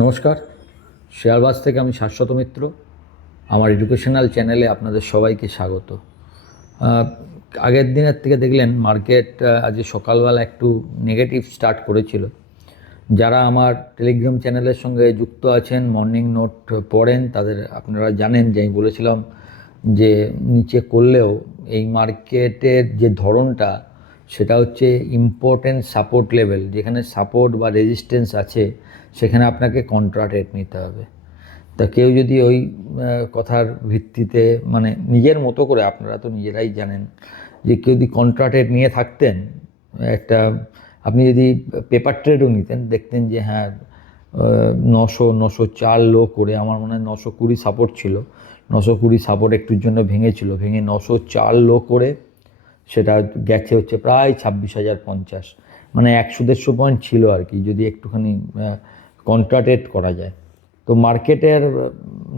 নমস্কার, শেয়ারবাজ থেকে আমি শাশ্বত মিত্র। আমার এডুকেশনাল চ্যানেলে আপনাদের সবাইকে স্বাগত। আগের দিনের থেকে দেখলেন মার্কেট আজ সকালবেলা একটু নেগেটিভ স্টার্ট করেছিল। যারা আমার টেলিগ্রাম চ্যানেলের সঙ্গে যুক্ত আছেন, মর্নিং নোট পড়েন, তাদের আপনারা জানেন যে আমি বলেছিলাম যে নিচে করলেও এই মার্কেটের যে ধরনটা সেটা হচ্ছে ইম্পর্টেন্ট সাপোর্ট লেভেল, যেখানে সাপোর্ট বা রেজিস্ট্যান্স আছে সেখানে আপনাকে কন্ট্রা ট্রেড নিতে হবে। তা কেউ যদি ওই কথার ভিত্তিতে মানে নিজের মতো করে, আপনারা তো নিজেরাই জানেন যে কেউ যদি কন্ট্রা ট্রেড নিয়ে থাকতেন, একটা আপনি যদি পেপার ট্রেডও নিতেন, দেখতেন যে হ্যাঁ 904 লো করে, আমার মনে হয় 920 সাপোর্ট ছিল, 920 সাপোর্ট একটুর জন্য ভেঙেছিল, ভেঙে 904 লো করে সেটা গেছে হচ্ছে প্রায় 26,050, মানে 100-150 পয়েন্ট ছিল আর কি, যদি একটুখানি কন্ট্রা ট্রেড করা যায়। তো মার্কেটের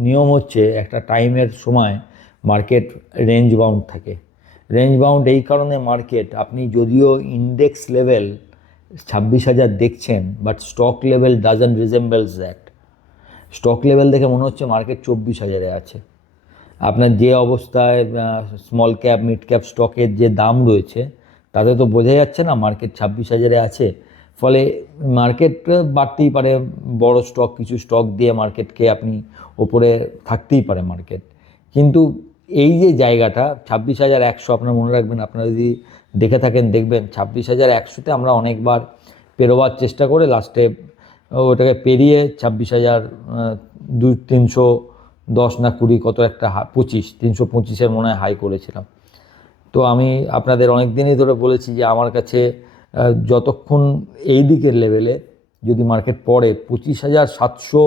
নিয়ম হচ্ছে একটা টাইমের সময় মার্কেট রেঞ্জ বাউন্ড থাকে। রেঞ্জ বাউন্ড এই কারণে মার্কেট, আপনি যদিও ইন্ডেক্স লেভেল 26,000 দেখছেন, but stock level doesn't resembles that. Stock level দেখে মনে হচ্ছে মার্কেট 24,000-এ আছে। আপনার যে অবস্থায় স্মল ক্যাপ মিড ক্যাপ স্টকের যে দাম রয়েছে তাতে তো বোঝা যাচ্ছে না মার্কেট 26,000-এ আছে। ফলে মার্কেট বাড়তেই পারে, বড় স্টক কিছু স্টক দিয়ে মার্কেটকে আপনি ওপরে থাকতেই পারে মার্কেট। কিন্তু এই যে জায়গাটা 26,100, আপনারা মনে রাখবেন, আপনারা যদি দেখে থাকেন দেখবেন 26,100-তে আমরা অনেকবার পেরোবার চেষ্টা করে লাস্টে ওটাকে পেরিয়ে 26,310 না 20 কত একটা 325-এর মনে হয় হাই করেছিলাম। তো আমি আপনাদের অনেক দিনই ধরে বলেছি যে আমার কাছে যতক্ষণ এই দিকের লেভেলে যদি মার্কেট পড়ে 25,700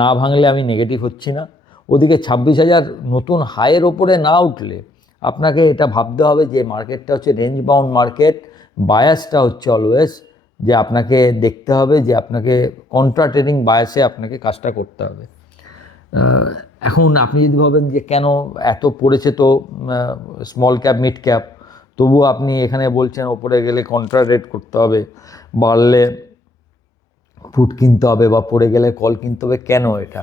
না ভাঙলে আমি নেগেটিভ হচ্ছি না। ওদিকে 26,000 নতুন হাইয়ের ওপরে না উঠলে আপনাকে এটা ভাবতে হবে যে মার্কেটটা হচ্ছে রেঞ্জ বাউন্ড মার্কেট। বায়াসটা হচ্ছে অলওয়েজ যে আপনাকে দেখতে হবে যে আপনাকে কন্ট্রা ট্রেডিং বায়াসে আপনাকে কাজটা করতে হবে। এখন আপনি যদি ভাবেন যে কেন এত পড়েছে, তো স্মল ক্যাপ মিড ক্যাপ, তবুও আপনি এখানে বলছেন ওপরে গেলে কন্ট্রা ট্রেড করতে হবে, বাড়লে পুট কিনতে হবে বা পড়ে গেলে কল কিনতে হবে। কেন এটা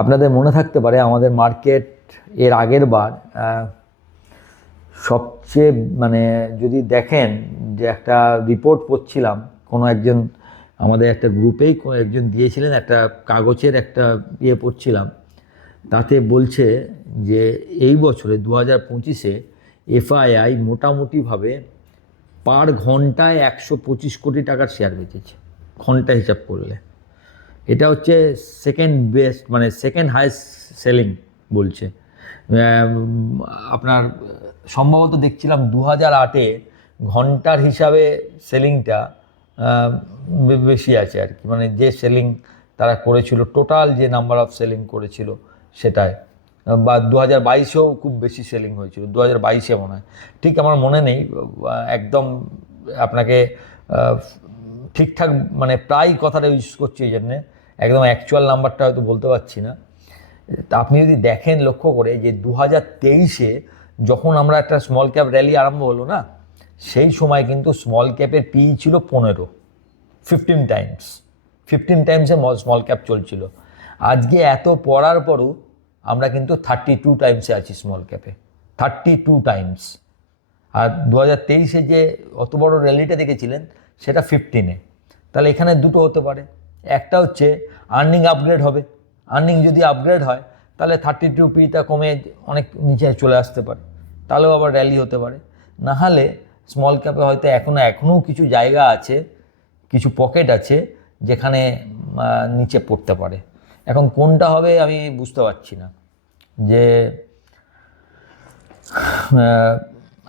আপনাদের মনে থাকতে পারে, আমাদের মার্কেট এর আগের বার সবচেয়ে মানে যদি দেখেন যে একটা রিপোর্ট পড়ছিলাম, কোনো একজন আমাদের একটা গ্রুপেই একজন দিয়েছিলেন, একটা কাগজের একটা পড়ছিলাম, তাতে বলছে যে এই বছরে 2025-এ এফআইআই মোটামুটিভাবে পার ঘন্টায় 125 কোটি টাকার শেয়ার বেচেছে, ঘন্টা হিসাব করলে। এটা হচ্ছে সেকেন্ড বেস্ট, মানে সেকেন্ড হাইয়েস্ট সেলিং বলছে। আপনার সম্ভবত দেখছিলাম 2008-এ ঘন্টার হিসাবে সেলিংটা বেশি আছে আর কি, মানে যে সেলিং তারা করেছিল, টোটাল যে নাম্বার অফ সেলিং করেছিল সেটাই। বা 2022-এও খুব বেশি সেলিং হয়েছিল, 2022-এ মনে হয়, ঠিক আমার মনে নেই একদম। আপনাকে ঠিকঠাক মানে প্রায় কথাটা ইউজ করছি, এই জন্যে একদম অ্যাকচুয়াল নাম্বারটা হয়তো বলতে পারছি না। তা আপনি যদি দেখেন লক্ষ্য করে যে 2023-এ যখন আমরা একটা স্মল ক্যাপ র্যালি আরম্ভ হলো না, সেই সময় কিন্তু স্মল ক্যাপের পি ছিল 15, 15 টাইমস, 15 টাইমসে স্মল ক্যাপ চলছিল। আজকে এত পড়ার পরও আমরা কিন্তু 32 টাইমসে আছি স্মল ক্যাপে, 32 টাইমস। আর 2023-এ যে অত বড় র্যালিটা দেখেছিলেন সেটা 15-এ। তাহলে এখানে দুটো হতে পারে, একটা হচ্ছে আর্নিং আপগ্রেড হবে, আর্নিং যদি আপগ্রেড হয় তাহলে 32 পিটা কমে অনেক নিচে চলে আসতে পারে, তাহলেও আবার র্যালি হতে পারে। নাহলে স্মল ক্যাপে হয়তো এখনও কিছু জায়গা আছে, কিছু পকেট আছে যেখানে নিচে পড়তে পারে। এখন কোনটা হবে আমি বুঝতে পারছি না, যে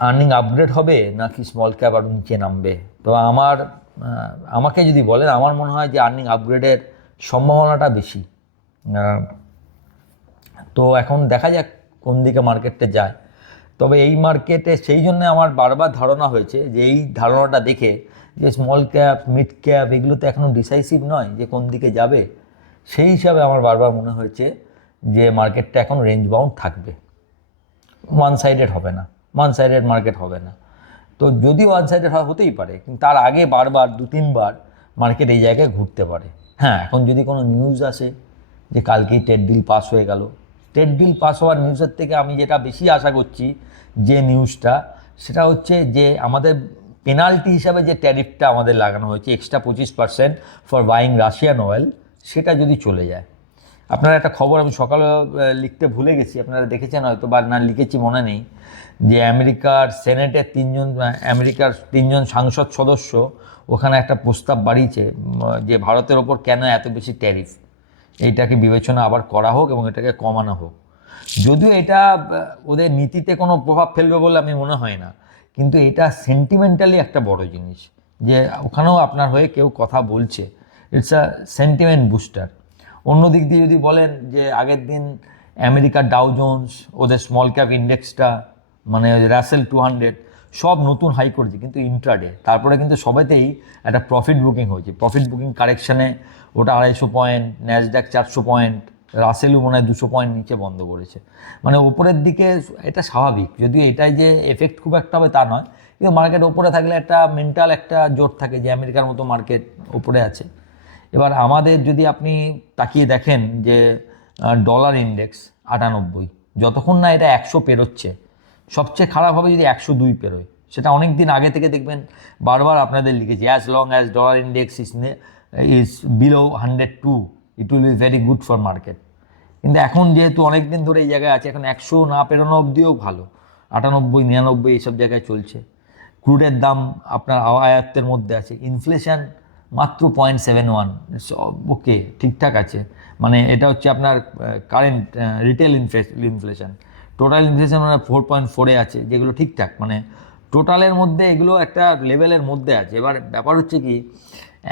আর্নিং আপগ্রেড হবে নাকি স্মল ক্যাপ আরও নিচে নামবে। তো আমাকে যদি বলেন, আমার মনে হয় যে আর্নিং আপগ্রেডের সম্ভাবনাটা বেশি। তো এখন দেখা যাক কোন দিকে মার্কেটটা যায়। তবে এই মার্কেটে সেই জন্য আমার বারবার ধারণা হয়েছে যে এই ধারণাটা দেখে যে স্মল ক্যাপ মিড ক্যাপ এগুলো তো এখনও ডিসাইসিভ নয় যে কোন দিকে যাবে, সেই হিসাবে আমার বারবার মনে হয়েছে যে মার্কেটটা এখন রেঞ্জ বাউন্ড থাকবে, ওয়ান সাইডেড হবে না, ওয়ান সাইডেড মার্কেট হবে না। তো যদি ওয়ান সাইডেড হতেই পারে, কিন্তু তার আগে বারবার 2-3 বার মার্কেট এই জায়গায় ঘুরতে পারে। হ্যাঁ, এখন যদি কোনো নিউজ আসে যে কালকেই ট্রেড ডিল পাস হয়ে গেল, ট্রেড ডিল পাস হওয়ার নিউজের থেকে আমি যেটা বেশি আশা করছি যে নিউজটা, সেটা হচ্ছে যে আমাদের পেনাল্টি হিসাবে যে ট্যারিফটা আমাদের লাগানো হয়েছে extra 25% for buying Russian oil, সেটা যদি চলে যায়। আপনারা একটা খবর আমি সকালে লিখতে ভুলে গেছি, আপনারা দেখেছেন হয়তো বা না লিখেছি মনে নেই, যে আমেরিকার সেনেটের আমেরিকার তিনজন সাংসদ সদস্য ওখানে একটা প্রস্তাব বাড়িয়েছে যে ভারতের ওপর কেন এত বেশি ট্যারিফ, এইটাকে বিবেচনা আবার করা হোক এবং এটাকে কমানো হোক। যদিও এটা ওদের নীতিতে কোনো প্রভাব ফেলবে বলে আমি মনে হয় না, কিন্তু এটা সেন্টিমেন্টালি একটা বড় জিনিস যে ওখানেও আপনার হয়ে কেউ কথা বলছে। It's a sentiment booster. অন্য দিক দিয়ে যদি বলেন যে আগের দিন আমেরিকার ডাউ জোন্স, ওদের স্মল ক্যাপ ইন্ডেক্সটা মানে রাসেল 200 সব নতুন হাই করেছে, কিন্তু ইন্ট্রাডে তারপরে কিন্তু সবেতেই একটা প্রফিট বুকিং হয়েছে। প্রফিট বুকিং কারেকশানে ওটা 250 পয়েন্ট, ন্যাসড্যাক 400 পয়েন্ট, রাসেলও মনে হয় 200 পয়েন্ট নিচে বন্ধ করেছে। মানে ওপরের দিকে এটা স্বাভাবিক, যদিও এটাই যে এফেক্ট খুব একটা হবে তা নয়, কিন্তু মার্কেট ওপরে থাকলে একটা মেন্টাল একটা জোর থাকে যে আমেরিকার মতো মার্কেট ওপরে আছে। এবার আমাদের যদি আপনি তাকিয়ে দেখেন যে ডলার ইন্ডেক্স 98, যতক্ষণ না এটা 100 পেরোচ্ছে, সবচেয়ে খারাপ হবে যদি 102 পেরোয়। সেটা অনেক দিন আগে থেকে দেখবেন বারবার আপনাদের লিখেছি, as long as dollar index is below 102 it will be very good for market. কিন্তু এখন যেহেতু অনেক দিন ধরে এই জায়গায় আছে, এখন 100 না পেরোনো অবধিও ভালো, 98, 99 এইসব জায়গায় চলছে। ক্রুডের দাম আপনার আয়ত্তের মধ্যে আছে, ইনফ্লেশন মাত্র 0.71, ওকে ঠিকঠাক আছে। মানে এটা হচ্ছে আপনার current retail inflation. Total inflation মানে 4.4-এ আছে, যেগুলো ঠিকঠাক, মানে টোটালের মধ্যে এগুলো একটা লেভেলের মধ্যে আছে। এবার ব্যাপার হচ্ছে কি,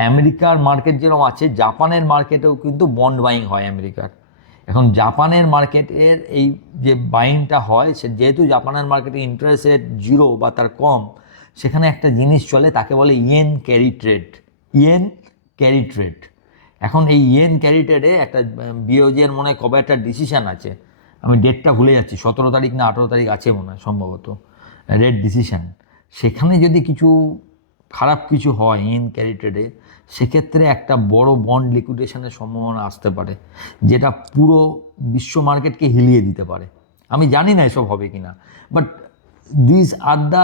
আমেরিকার মার্কেট যেরকম আছে, জাপানের মার্কেটেও কিন্তু বন্ড বাইং হয় আমেরিকার। এখন জাপানের মার্কেটের এই যে বাইংটা হয়, সে যেহেতু জাপানের মার্কেটে ইন্টারেস্ট রেট 0 বা তার কম, সেখানে একটা জিনিস চলে, তাকে বলে yen carry trade. Yen carry trade. এখন এই ইয়েন ক্যারি ট্রেডে একটা বিওজির মনে হয় কবে একটা ডিসিশান আছে, আমি ডেটটা ভুলে যাচ্ছি, 17 তারিখ না 18 তারিখ আছে মনে হয় সম্ভবত, রেট ডিসিশান। সেখানে যদি কিছু খারাপ কিছু হয় ইন ক্যারি ট্রেডে, সেক্ষেত্রে একটা বড় বন্ড লিকুইডেশনের সম্ভাবনা আসতে পারে, যেটা পুরো বিশ্ব মার্কেটকে হিলিয়ে দিতে পারে। আমি জানি না এসব হবে কি না, বাট দিস আর দ্য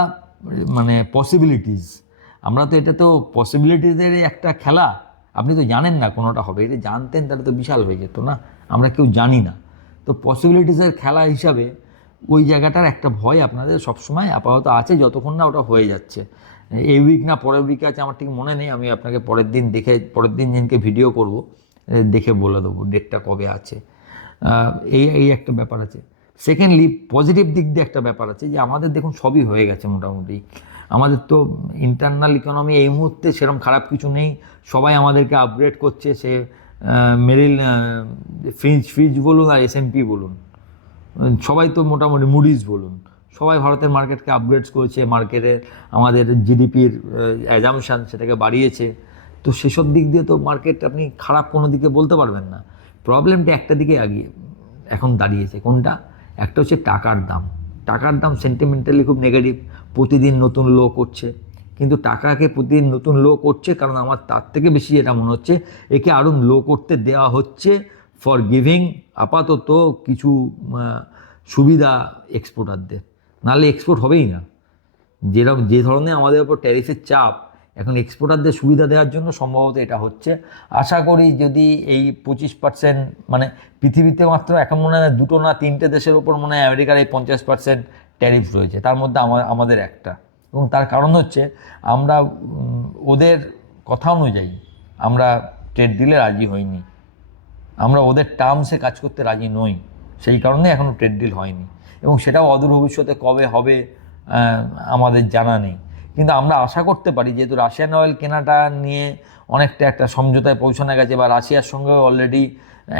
মানে পসিবিলিটিস। আমরা তো এটা তো পসিবিলিটিসেরই একটা খেলা। আপনি তো জানেন না কোনোটা হবে, এটা জানতেন তাহলে তো বিশাল হয়ে যেত না, আমরা কেউ জানি না। তো পসিবিলিটিসের খেলা হিসাবে ওই জায়গাটার একটা ভয় আপনাদের সবসময় আপাতত আছে, যতক্ষণ না ওটা হয়ে যাচ্ছে। এই উইক না পরের উইকে আছে আমার ঠিক মনে নেই, আমি আপনাকে পরের দিন দেখে, পরের দিন যেদিনকে ভিডিও করব দেখে বলে দেবো ডেটটা কবে আছে। এই একটা ব্যাপার আছে। সেকেন্ডলি পজিটিভ দিক দিয়ে একটা ব্যাপার আছে যে আমাদের দেখুন সবই হয়ে গেছে মোটামুটি। আমাদের তো ইন্টারনাল ইকোনমি এই মুহূর্তে সেরকম খারাপ কিছু নেই, সবাই আমাদেরকে আপগ্রেড করছে। সে মেরিল ফিচ বলুন আর S&P বলুন, সবাই তো মোটামুটি মুডিজ বলুন, সবাই ভারতের মার্কেটকে আপগ্রেড করেছে, মার্কেটের আমাদের জিডিপির অ্যাজামশান সেটাকে বাড়িয়েছে। তো সেসব দিক দিয়ে তো মার্কেট আপনি খারাপ কোনো দিকে বলতে পারবেন না। প্রবলেমটা একটা দিকে এখন দাঁড়িয়েছে, কোনটা? একটা হচ্ছে টাকার দাম। টাকার দাম সেন্টিমেন্টালি খুব নেগেটিভ, প্রতিদিন নতুন লো করছে। কিন্তু টাকাকে প্রতিদিন নতুন লো করছে কারণ আমার তার থেকে বেশি এটা মনে হচ্ছে একে আরও লো করতে দেওয়া হচ্ছে ফর গিভিং আপাতত কিছু সুবিধা এক্সপোর্টারদের, নাহলে এক্সপোর্ট হবেই না। যে ধরনের আমাদের ওপর ট্যারিফের চাপ, এখন এক্সপোর্টারদের সুবিধা দেওয়ার জন্য সম্ভবত এটা হচ্ছে। আশা করি যদি এই 25%, মানে পৃথিবীতে মাত্র এখন মনে হয় 2 না 3টে দেশের ওপর মনে হয় আমেরিকার এই 50% ট্যারিফ রয়েছে, তার মধ্যে আমাদের একটা। এবং তার কারণ হচ্ছে আমরা ওদের কথা অনুযায়ী আমরা ট্রেড ডিলে রাজি হইনি, আমরা ওদের টার্মসে কাজ করতে রাজি নই, সেই কারণে এখনও ট্রেড ডিল হয়নি। এবং সেটাও অদূর ভবিষ্যতে কবে হবে আমাদের জানা নেই। কিন্তু আমরা আশা করতে পারি, যেহেতু রাশিয়ান অয়েল কেনাটা নিয়ে অনেকটা একটা সমঝোতায় পৌঁছানো গেছে, বা রাশিয়ার সঙ্গে অলরেডি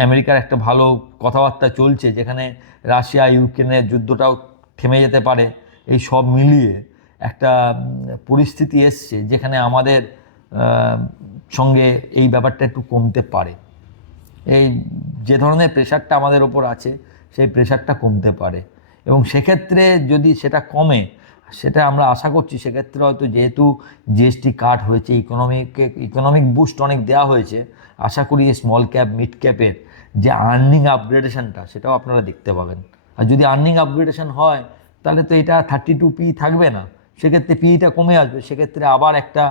আমেরিকার একটা ভালো কথাবার্তা চলছে, যেখানে রাশিয়া ইউক্রেনের যুদ্ধটাও থেমে যেতে পারে। এই সব মিলিয়ে একটা পরিস্থিতি এসছে যেখানে আমাদের সঙ্গে এই ব্যাপারটা একটু কমতে পারে। এই যে ধরনের প্রেশারটা আমাদের ওপর আছে, সেই প্রেশারটা কমতে পারে। এবং সেক্ষেত্রে যদি সেটা কমে, সেটা আমরা আশা করছি। সেক্ষেত্রে হয়তো যেহেতু জিএসটি কাট হয়েছে, ইকোনমিক বুস্ট অনেক দেওয়া হয়েছে, আশা করি যে স্মল ক্যাপ মিড ক্যাপের যে আর্নিং আপগ্রেডেশনটা সেটাও আপনারা দেখতে পাবেন। আর যদি আর্নিং আপগ্রেডেশন হয় তাহলে তো এটা 32 পি থাকবে না, সেক্ষেত্রে পিটা কমে আসবে, সেক্ষেত্রে আবার একটা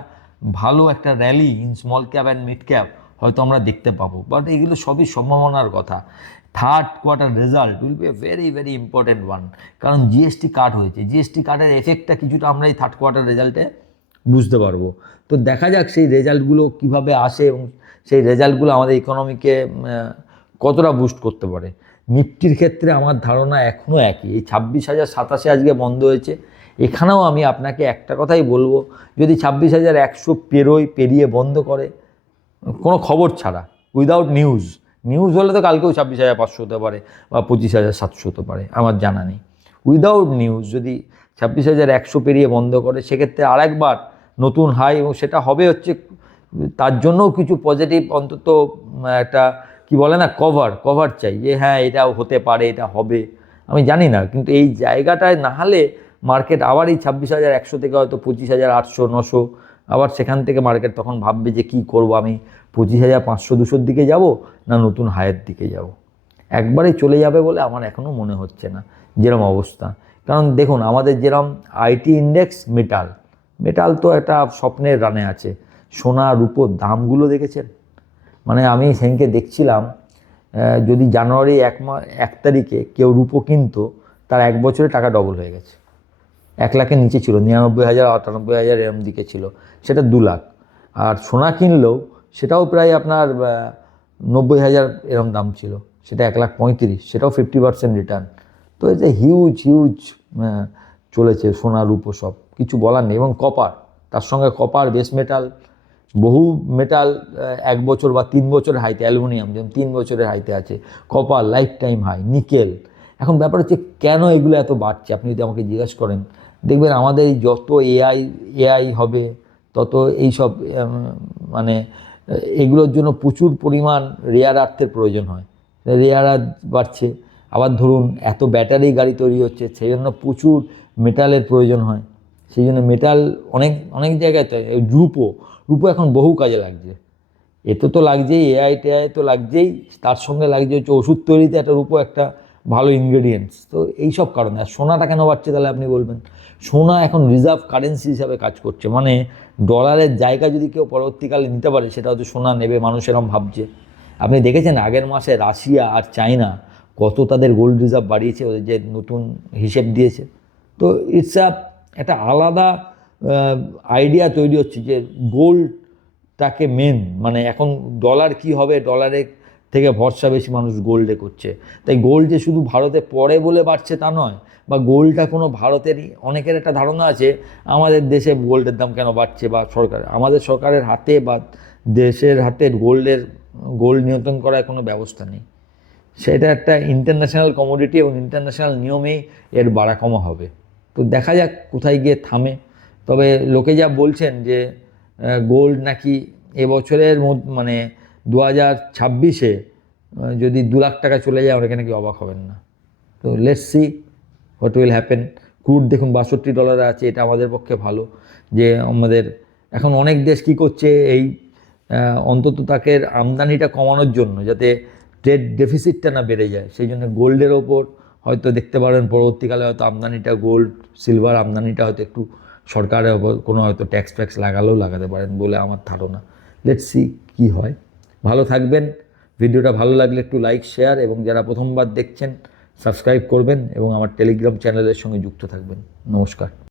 ভালো একটা rally in small cap and mid cap হয়তো আমরা দেখতে পাবো। বাট এগুলো সবই সম্ভাবনার কথা। Third quarter result will B a very very important one, কারণ জিএসটি কাট হয়েছে, জিএসটি কাটের এফেক্টটা কিছুটা আমরা এই থার্ড কোয়ার্টার রেজাল্টে বুঝতে পারবো। তো দেখা যাক সেই রেজাল্টগুলো কীভাবে আসে এবং সেই রেজাল্টগুলো আমাদের ইকোনমিকে কতটা বুস্ট করতে পারে। নিফটির ক্ষেত্রে আমার ধারণা এখনও একই, এই 26,087 আজকে বন্ধ হয়েছে। এখানেও আমি আপনাকে একটা কথাই বলবো, যদি 26,100 পেরিয়ে বন্ধ করে কোনো খবর ছাড়া, উইদাউট নিউজ হলে তো কালকেও 26,500 হতে পারে বা 25,700 হতে পারে, আমার জানা নেই। উইদাউট নিউজ যদি 26,100 পেরিয়ে বন্ধ করে, সেক্ষেত্রে আরেকবার নতুন হাই, এবং সেটা হবে হচ্ছে তার জন্যও কিছু পজিটিভ অন্তত একটা কি বলে না কভার চাই, যে হ্যাঁ এটাও হতে পারে, এটা হবে, আমি জানি না। কিন্তু এই জায়গাটায় না হলে মার্কেট আবার এই 26,100 থেকে হয়তো 25,800-900, আবার সেখান থেকে মার্কেট তখন ভাববে যে কি করব, আমি 25,500-200 দিকে যাব না নতুন হাইয়ের দিকে যাব। একবারে চলে যাবে বলে আমার এখনও মনে হচ্ছে না যেরকম অবস্থা। কারণ দেখুন আমাদের যেরকম আইটি ইন্ডেক্স, মেটাল তো একটা স্বপ্নের রানে আছে। সোনা রূপোর দামগুলো দেখেছেন? মানে আমি সেদিনকে দেখছিলাম, যদি জানুয়ারি 1 তারিখে কেউ রূপো কিনতো, তার 1 বছরে টাকা ডবল হয়ে গেছে। 1 লাখের নিচে ছিল, 99,000 98,000 এরম দিকে ছিল, সেটা 2 লাখ। আর সোনা কিনলেও সেটাও প্রায় আপনার 90,000 এরম দাম ছিল, সেটা 1,35,000, সেটাও 50% রিটার্ন। তো এই যে হিউজ চলেছে সোনা রূপো, সব কিছু বলার নেই। এবং কপার, তার সঙ্গে কপার, বেস মেটাল, বহু মেটাল 1 বছর বা 3 বছরের হাইতে, অ্যালুমিনিয়াম যেমন 3 বছরের হাইতে আছে, copper life time high, nickel. এখন ব্যাপার হচ্ছে কেন এগুলো এত বাড়ছে, আপনি যদি আমাকে জিজ্ঞেস করেন, দেখবেন আমাদের যত এআই হবে তত এইসব মানে এগুলোর জন্য প্রচুর পরিমাণ রেয়ার আর্থের প্রয়োজন হয়, রেয়ার আর্থ বাড়ছে। আবার ধরুন এত ব্যাটারি গাড়ি তৈরি হচ্ছে, সেই জন্য প্রচুর মেটালের প্রয়োজন হয়, সেই জন্য মেটাল অনেক জায়গায় তো। রূপো এখন বহু কাজে লাগছে, এতে তো লাগছেই, টেআই তো লাগছেই, তার সঙ্গে লাগছে হচ্ছে ওষুধ তৈরিতে একটা রূপো একটা ভালো ইনগ্রেডিয়েন্টস। তো এইসব কারণে। আর সোনাটা কেন বাড়ছে তাহলে আপনি বলবেন? সোনা এখন রিজার্ভ কারেন্সি হিসাবে কাজ করছে, মানে ডলারের জায়গা যদি কেউ পরবর্তীকালে নিতে পারে, সেটা হচ্ছে সোনা নেবে, মানুষ এরকম ভাবছে। আপনি দেখেছেন আগের মাসে রাশিয়া আর চায়না কত তাদের গোল্ড রিজার্ভ বাড়িয়েছে, ওদের যে নতুন হিসেব দিয়েছে। তো ইটস একটা আলাদা আইডিয়া তৈরি হচ্ছে যে গোল্ডটাকে মেন, মানে এখন ডলার কি হবে, ডলারের থেকে ভরসা বেশি মানুষ গোল্ডে করছে। তাই গোল্ড যে শুধু ভারতে পড়ে বলে বাড়ছে তা নয়, বা গোল্ডটা কোনো ভারতেরই, অনেকের একটা ধারণা আছে আমাদের দেশে গোল্ডের দাম কেন বাড়ছে, বা আমাদের সরকারের হাতে বা দেশের হাতে গোল্ড নিয়ন্ত্রণ করার কোনো ব্যবস্থা নেই। সেটা একটা ইন্টারন্যাশনাল কমোডিটি, এবং ইন্টারন্যাশনাল নিয়মেই এর বাড়া কমা হবে। তো দেখা যাক কোথায় গিয়ে থামে। তবে লোকে যা বলছেন যে গোল্ড নাকি এবছরের মানে 2026-এ যদি 2 লাখ টাকা চলে যায়, ওখানে নাকি অবাক হবেন না। তো let's see what will happen. Crude দেখুন $62 আছে, এটা আমাদের পক্ষে ভালো যে আমাদের এখন অনেক দেশ কী করছে, এই অন্তত তাকে আমদানিটা কমানোর জন্য, যাতে ট্রেড ডেফিসিটটা না বেড়ে যায়, সেই জন্য গোল্ডের ওপর হয়তো দেখতে পারেন পরবর্তীকালে হয়তো আমদানিটা, গোল্ড সিলভার আমদানিটা হয়তো একটু সরকারের ওপর কোনো হয়তো ট্যাক্স লাগালেও লাগাতে পারেন বলে আমার ধারণা। লেটস সি কী হয়। ভালো থাকবেন। ভিডিওটা ভালো লাগলে একটু লাইক, শেয়ার, এবং যারা প্রথমবার দেখছেন সাবস্ক্রাইব করবেন এবং আমার টেলিগ্রাম চ্যানেলের সঙ্গে যুক্ত থাকবেন। নমস্কার।